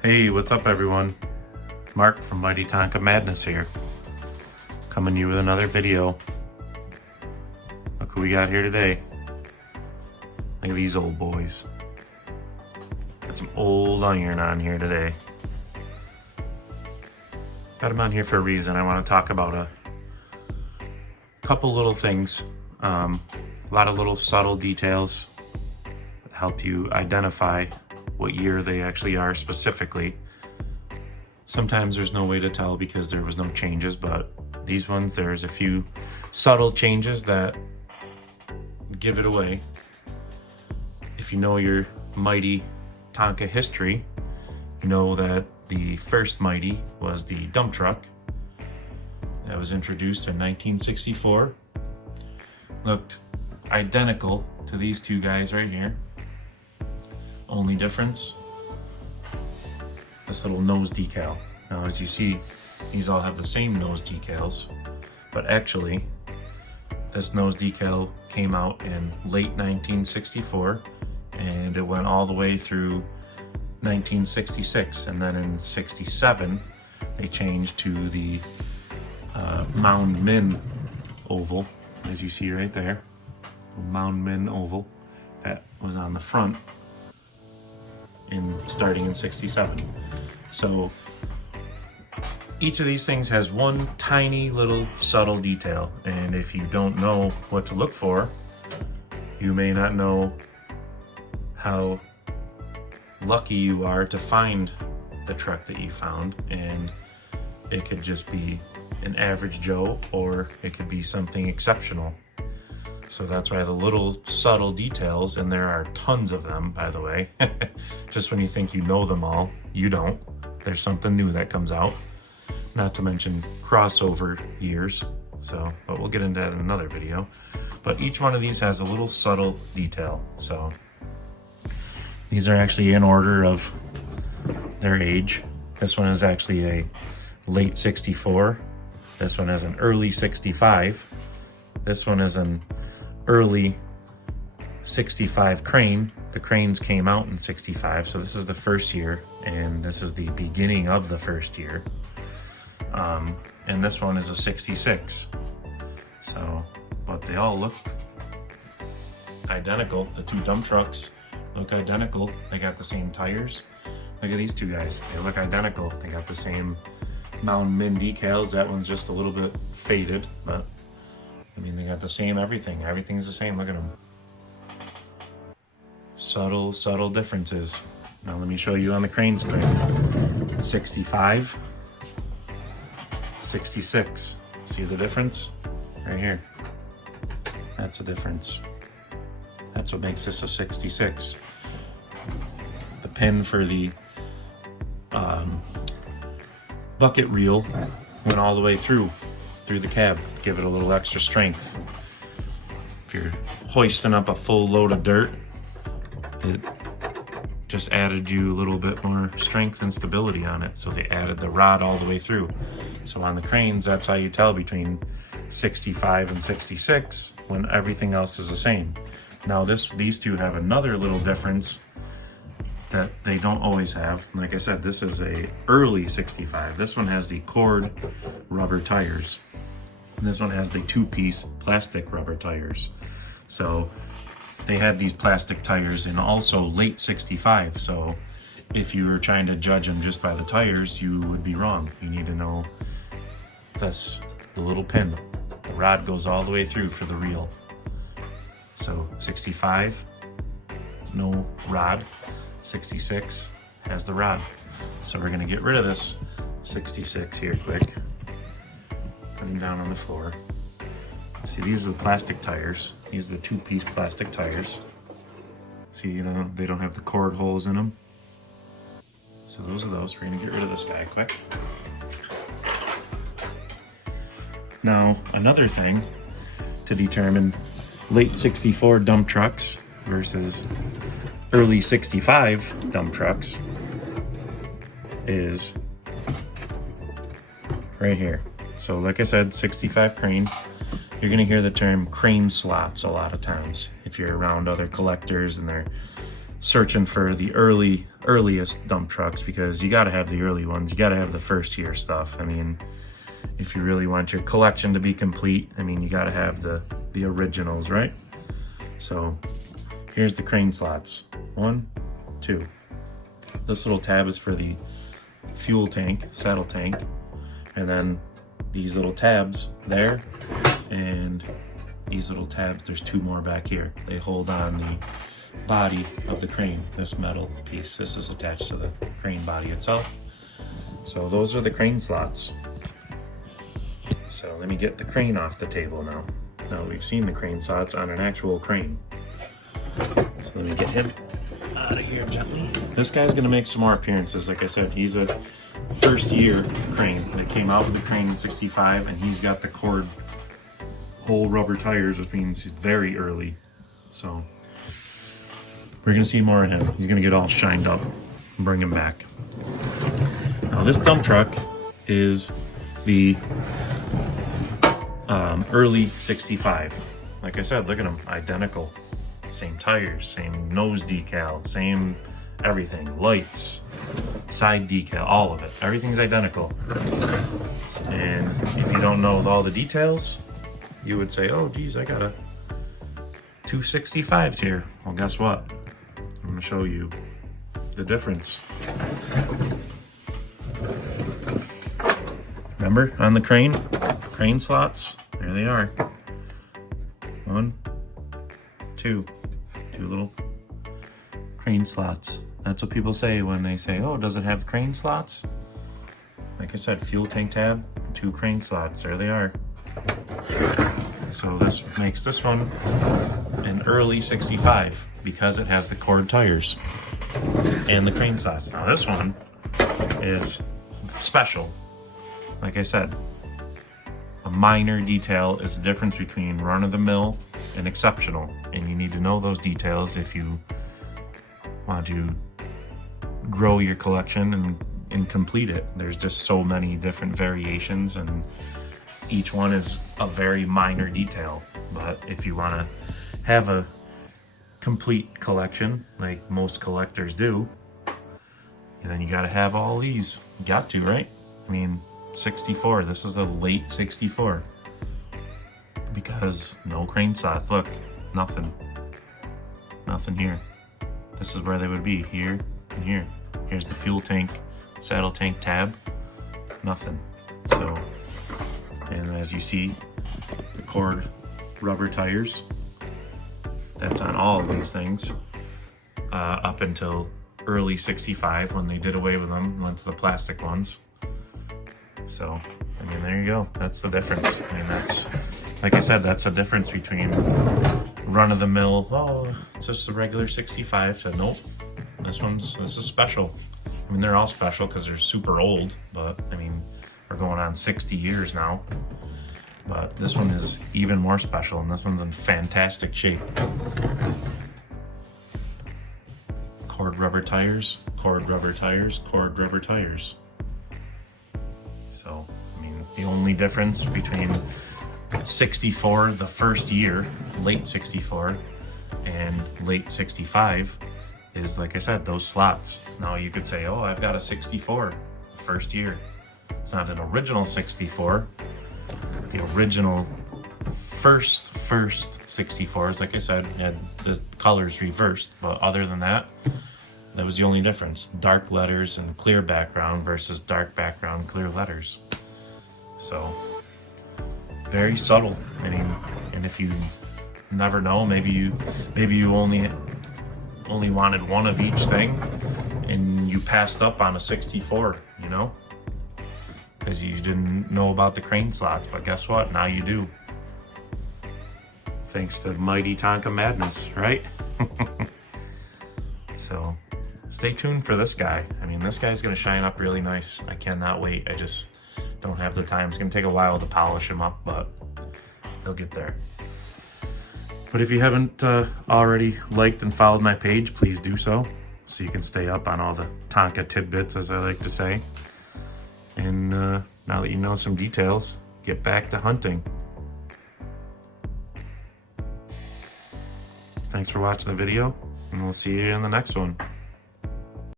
Hey, what's up everyone? Mark from Mighty Tonka Madness here. Coming to you with another video. Look who we got here today. Look at these old boys. Got some old iron on here today. Got them on here for a reason. I want to talk about a couple little things. A lot of little subtle details that help you identify what year they actually are specifically. Sometimes there's no way to tell because there was no changes, but these ones, there's a few subtle changes that give it away. If you know your Mighty Tonka history, you know that the first Mighty was the dump truck that was introduced in 1964. Looked identical to these two guys right here. Only difference, this little nose decal. Now as you see, these all have the same nose decals, but actually this nose decal came out in late 1964 and it went all the way through 1966, and then in 67 they changed to the Mound Min oval, as you see right there. The Mound Min oval that was on the front starting in 67. So each of these things has one tiny little subtle detail, and if you don't know what to look for, you may not know how lucky you are to find the truck that you found, and it could just be an average Joe or it could be something exceptional. So that's why the little subtle details, and there are tons of them, by the way. Just when you think you know them all, you don't. There's something new that comes out. Not to mention crossover years. So, but we'll get into that in another video. But each one of these has a little subtle detail. So these are actually in order of their age. This one is actually a late 64. This one is an early 65. This one is an early 65 crane. The cranes came out in 65, so this is the first year, and this is the beginning of the first year. And this one is a 66. So, but they all look identical. The two dump trucks look identical. They got the same tires. Look at these two guys. They look identical. They got the same Mound Min decals. That one's just a little bit faded, but I mean, they got the same everything. Everything's the same. Look at them. Subtle differences. Now let me show you on the cranes quick. 65, 66. See the difference? Right here. That's the difference. That's what makes this a 66. The pin for the bucket reel went all the way through the cab, give it a little extra strength. If you're hoisting up a full load of dirt, it just added you a little bit more strength and stability on it. So they added the rod all the way through. So on the cranes, that's how you tell between 65 and 66 when everything else is the same. Now these two have another little difference that they don't always have. Like I said, this is a early 65. This one has the cord rubber tires. And this one has the two-piece plastic rubber tires. So they had these plastic tires in also late 65. So if you were trying to judge them just by the tires, you would be wrong. You need to know this, the little pin. The rod goes all the way through for the reel. So 65, no rod. 66 has the rod. So we're gonna get rid of this 66 here quick. Put him down on the floor. See, these are the plastic tires. These are the two-piece plastic tires. See, you know, they don't have the cord holes in them. So those are those. We're gonna get rid of this guy quick. Now, another thing to determine late 64 dump trucks versus early 65 dump trucks is right here. So like I said, 65 crane, you're gonna hear the term crane slots a lot of times. If you're around other collectors and they're searching for the earliest dump trucks, because you got to have the early ones. You got to have the first year stuff. I mean, if you really want your collection to be complete, I mean, you got to have the originals, right? So here's the crane slots. 1, 2. This little tab is for the fuel tank, saddle tank, and then these little tabs there, and these little tabs, there's 2 more back here. They hold on the body of the crane, this metal piece. This is attached to the crane body itself. So those are the crane slots. So let me get the crane off the table now. Now we've seen the crane slots on an actual crane. So let me get him out of here gently. This guy's gonna make some more appearances. Like I said, he's a first year crane. They came out with the crane in '65, and he's got the cord whole rubber tires, which means he's very early. So we're gonna see more of him. He's gonna get all shined up and bring him back. Now this dump truck is the early '65. Like I said, look at them, identical. Same tires, same nose decal, same everything, lights, side decal, all of it. Everything's identical. And if you don't know all the details, you would say, oh geez, I got a 265s here. Well, guess what? I'm gonna show you the difference. Remember on the crane slots? There they are. 1, 2 little crane slots. That's what people say when they say, oh, does it have crane slots? Like I said, fuel tank tab, 2 crane slots, there they are. So this makes this one an early '65 because it has the cord tires and the crane slots. Now this one is special. Like I said, a minor detail is the difference between run-of-the-mill and exceptional, and you need to know those details if you want to grow your collection and complete it. There's just so many different variations, and each one is a very minor detail. But if you want to have a complete collection like most collectors do, then you got to have all these. You got to, right? I mean, '64, this is a late '64, because no crane slots. Look, nothing here. This is where they would be, here and here. Here's the fuel tank, saddle tank tab, nothing. So, and as you see, the cord rubber tires, that's on all of these things, up until early '65 when they did away with them and went to the plastic ones. So, I mean, there you go. That's the difference. I mean, that's, like I said, that's the difference between run-of-the-mill, oh, it's just a regular '65, to nope, this is special. I mean, they're all special because they're super old, but I mean, we're going on 60 years now. But this one is even more special, and this one's in fantastic shape. Cord rubber tires, cord rubber tires, cord rubber tires. So, I mean, the only difference between '64, the first year, late '64, and late '65 is, like I said, those slots. Now you could say, oh, I've got a '64, the first year. It's not an original '64. The original first '64s, like I said, had the colors reversed, but other than that, that was the only difference. Dark letters and clear background versus dark background, clear letters. So, very subtle. I mean, and if you never know, maybe you only wanted one of each thing, and you passed up on a '64, you know, because you didn't know about the crane slots. But guess what? Now you do. Thanks to mighty Tonka madness, right? So, stay tuned for this guy. I mean, this guy's gonna shine up really nice. I cannot wait. I just don't have the time. It's gonna take a while to polish him up, but he'll get there. But if you haven't already liked and followed my page, please do so you can stay up on all the Tonka tidbits, as I like to say. And now that you know some details, get back to hunting. Thanks for watching the video, and And we'll see you in the next one.